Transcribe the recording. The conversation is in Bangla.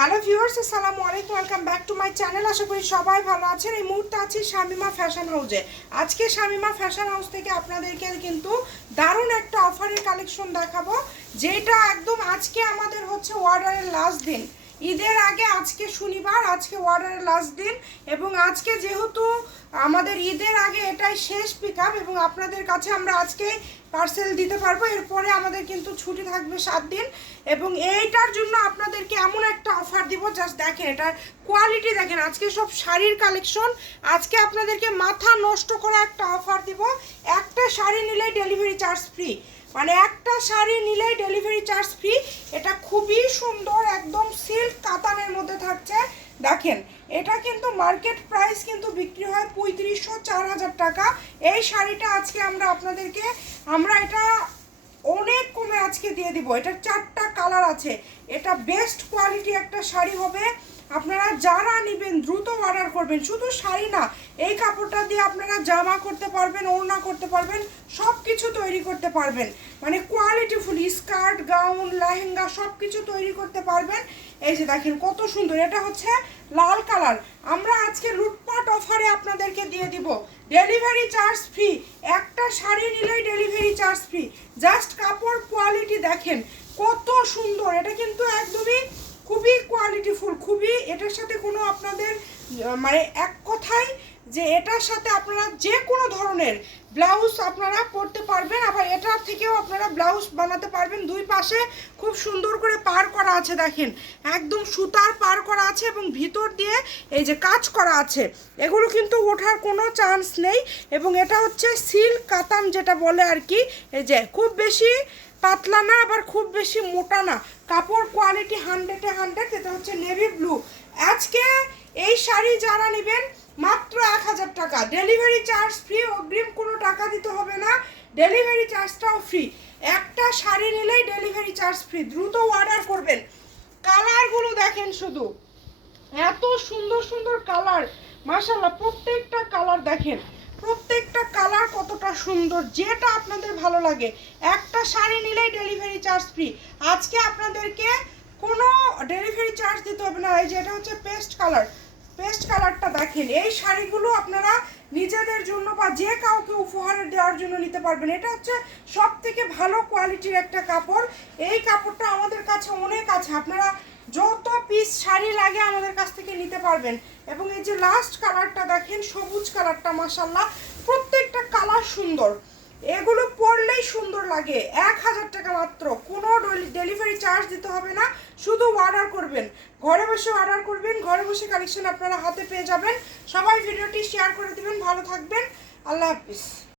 হ্যালো ভিউয়ার্স, আসসালামু আলাইকুম, welcome back to my channel. আশা করি সবাই ভালো আছেন। এই মুহূর্তে আছি শামিমা ফ্যাশন হাউসে। আজকে শামিমা ফ্যাশন হাউস থেকে আপনাদেরকে কিন্তু দারুণ একটা অফারের কালেকশন দেখাবো, যেটা একদম আজকে আমাদের হচ্ছে অর্ডারের লাস্ট দিন। ঈদের আগে আজকে শনিবার, আজকে অর্ডারের লাস্ট দিন, এবং আজকে যেহেতু আমাদের ঈদের আগে এটাই শেষ পিকআপ, এবং আপনাদের কাছে আমরা আজকে পার্সেল দিতে পারবো। এরপরে আমাদের কিন্তু ছুটি থাকবে 7 দিন, এবং এইটার জন্য আপনাদেরকে এমন একটা অফার দিব, জাস্ট দেখেন এটার কোয়ালিটি দেখেন। আজকে সব শাড়ির কালেকশন, আজকে আপনাদেরকে মাথা নষ্ট করে একটা অফার দিব। একটা শাড়ি নিলেই ডেলিভারি চার্জ ফ্রি, মানে একটা শাড়ি নিলেই ডেলিভারি চার্জ ফ্রি। এটা খুবই সুন্দর, একদম সিল্ক কাতানের মধ্যে থাকছে। দেখেন এটা কিন্তু মার্কেট প্রাইস কিন্তু বিক্রি হয় 3500-4000 টাকা। এই শাড়িটা আজকে আমরা এটা অনেক কমে আজকে দিয়ে দিব। এটার 4টা কালার আছে। এটা বেস্ট কোয়ালিটি একটা শাড়ি হবে। আপনারা যারা নেবেন দ্রুত অর্ডার করবেন। শুধু শাড়ি না, এই কাপড়টা দিয়ে আপনারা জামা করতে পারবেন, ওড়না করতে পারবেন, সব কিছু তৈরি করতে পারবেন। মানে কোয়ালিটিফুল স্কার্ট, গাউন, লেহেঙ্গা সব কিছু তৈরি করতে পারবেন। এই যে দেখেন কত সুন্দর, এটা হচ্ছে লাল কালার। আমরা আজকে লুটপাট অফারে আপনাদেরকে দিয়ে দিব ডেলিভারি চার্জ ফ্রি। একটা শাড়ি নিলেই ডেলিভারি চার্জ ফ্রি। জাস্ট কাপড় কোয়ালিটি দেখেন কত সুন্দর। এটা কিন্তু একদমই খুবই কোয়ালিটিফুল, খুবই, এটার সাথে কোনো আপনাদের মানে এক কথায় যে এটার সাথে আপনারা যে কোনো ধরনের ব্লাউজ আপনারা পরতে পারবেন। আবার এটার থেকেও আপনারা ব্লাউজ বানাতে পারবেন। দুই পাশে খুব সুন্দর করে পার করা আছে, দেখেন একদম সুতার পার করা আছে, এবং ভিতর দিয়ে এই যে কাজ করা আছে। এগুলো কিন্তু ওঠার কোনো চান্স নেই। এবং এটা হচ্ছে সিল্ক কাতান যেটা বলে আর কি। এই যে খুব বেশি পাতলা না, আবার খুব বেশি মোটা না, কাপড় কোয়ালিটি 100-এ 100। এটা হচ্ছে নেভি ব্লু। আজকে এই শাড়ি যারা নেবেন মাত্র 1000 টাকা, ডেলিভারি চার্জ ফ্রি, অগ্রিম কোনো টাকা দিতে হবে না, ডেলিভারি চার্জটাও ফ্রি। একটা শাড়ি নিলেই ডেলিভারি চার্জ ফ্রি। দ্রুত অর্ডার করবেন। কালারগুলো দেখেন, শুধু এত সুন্দর সুন্দর কালার, মাশাআল্লাহ। প্রত্যেকটা কালার দেখেন, প্রত্যেকটা কালার কতটা সুন্দর, যেটা আপনাদের ভালো লাগে। একটা শাড়ি নিলেই ডেলিভারি চার্জ ফ্রি। আজকে আপনাদেরকে কোনো ডেলিভারি চার্জ দিতে হবে না। এই যে এটা হচ্ছে পেস্ট কালার, পেস্ট কালারটা দেখেন। এই শাড়িগুলো আপনারা নিজেদের জন্য বা যে কাউকে উপহারে দেওয়ার জন্য নিতে পারবেন। এটা হচ্ছে সব থেকে ভালো কোয়ালিটির একটা কাপড়। এই কাপড়টা আমাদের কাছে অনেক আছে, আপনারা যত পিস শাড়ি লাগে আমাদের কাছ থেকে নিতে পারবেন। এবং এই যে লাস্ট কালারটা দেখেন, সবুজ কালারটা, মাশাআল্লাহ প্রত্যেকটা কালার সুন্দর। এগুলো পরলেই সুন্দর লাগে। 1000 টাকা মাত্র, কোনো ডেলিভারি চার্জ দিতে হবে না, শুধু অর্ডার করবেন। ঘরে বসে অর্ডার করবেন, ঘরে বসে কালেকশন আপনারা হাতে পেয়ে যাবেন। সবাই ভিডিওটি শেয়ার করে দিবেন। ভালো থাকবেন, আল্লাহ হাফিজ।